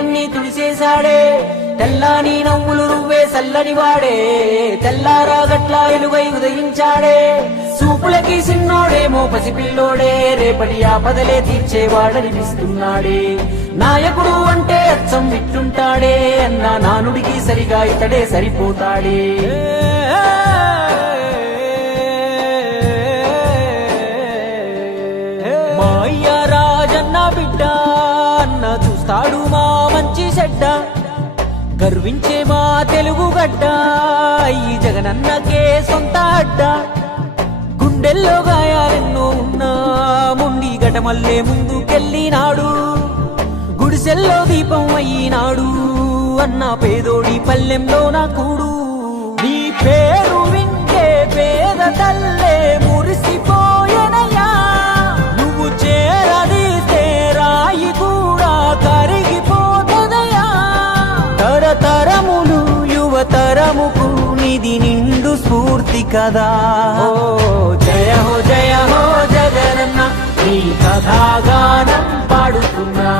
కన్నీళ్ళన్నీ తుడిసేశాడే తెల్లాని నవ్వులు నువ్వే సల్లని వాడే తెల్లారా గట్ల ఎలుగై ఉదయించాడే చూపులకి సిన్నోడేమో పసిపిల్లోడే రేపటి ఆపదలే తీర్చేవాడనిపిస్తున్నాడే నాయకుడు అంటే అచ్చం విట్టుంటాడే అన్న నానుడికి సరిగా ఇతడే సరిపోతాడే మా అయ్య రాజన్న బిడ్డ అన్న చూస్తాడు మా మంచి చెడ్డ గర్వించే మా తెలుగు గడ్డ ఈ జగనన్నకే సొంత అడ్డ గుండెల్లో గాయాలెన్నో ఉన్నా ముండి గటమల్లే ముందుకెళ్ళినాడు గుడిసెల్లో దీపం అయ్యినాడు అన్న పేదోడి పల్లెంలో నా కూడు నీ పేరు వింటే పేద తల్లే మురిసిపోయెనయ్యా నువ్వు చేరదీస్తే రాయి కూడా కరిగిపోతదయ్యా తరతరములు యువతరముకు నిధి నిండు స్ఫూర్తి కదా జయ హో జగనన్న నీ కథాగానం పాడుతున్నా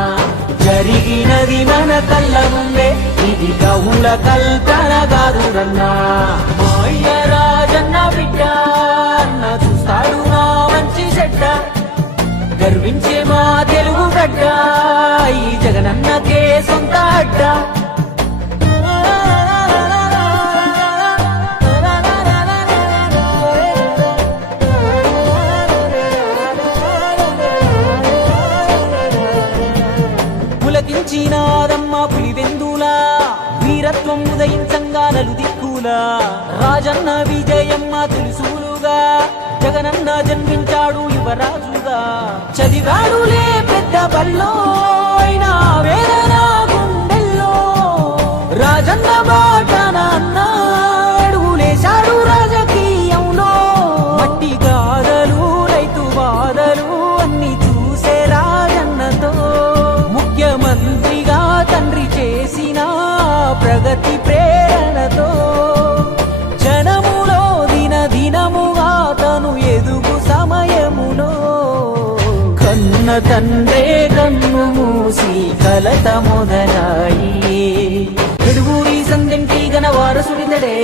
జరిగినది మన కళ్ళ ముందే ఇది కవుల కల్పన కాదురన్నా మా అయ్య రాజన్న బిడ్డ అన్న చూస్తాడు మా మంచి చెడ్డ గర్వించే మా తెలుగు గడ్డ ఈ జగనన్నకే సొంత అడ్డ పులకించినాదమ్మ పులివెందులా వీరత్వం ఉదయించంగా నలుదిక్కులా రాజన్న విజయమ్మ తెలుసులుగా జగనన్న జన్మించాడు యువరాజుగా చదివాడులే పెద్ద బల్లో అయినా వేదన గుండెల్లో రాజన్న బాటన అన్న అడుగులేశాడు రాజకీయంలో మట్టి గాథలు రైతు బాధలు అన్ని చూసే రాజన్నతో ముఖ్యమంత్రిగా తండ్రి చేసిన ప్రగతి ప్రేరణతో జనములో దినదినముగా తను ఎదుగు సమయములో కన్న తండ్రే కన్ను మూసి కలత మొదలాయి ఎడుగురి సందింటి గన వారసుడితడే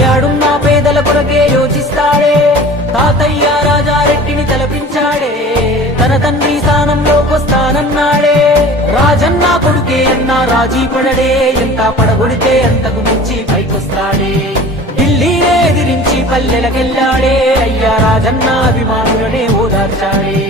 యాడున్న పేదల కొరకే యోచిస్తాడే తాతయ్య రాజారెడ్డిని తలపించాడే తన తండ్రి స్థానంలోకొస్తానన్నాడే రాజన్న కొడుకే అన్న రాజీ పడడే ఎంత పడగొడితే అంతకు మించి పైకొస్తాడే ఢిల్లీనే ఎదిరించి పల్లెలకెళ్ళాడే అయ్యా రాజన్న అభిమానులనే ఓదార్చాడే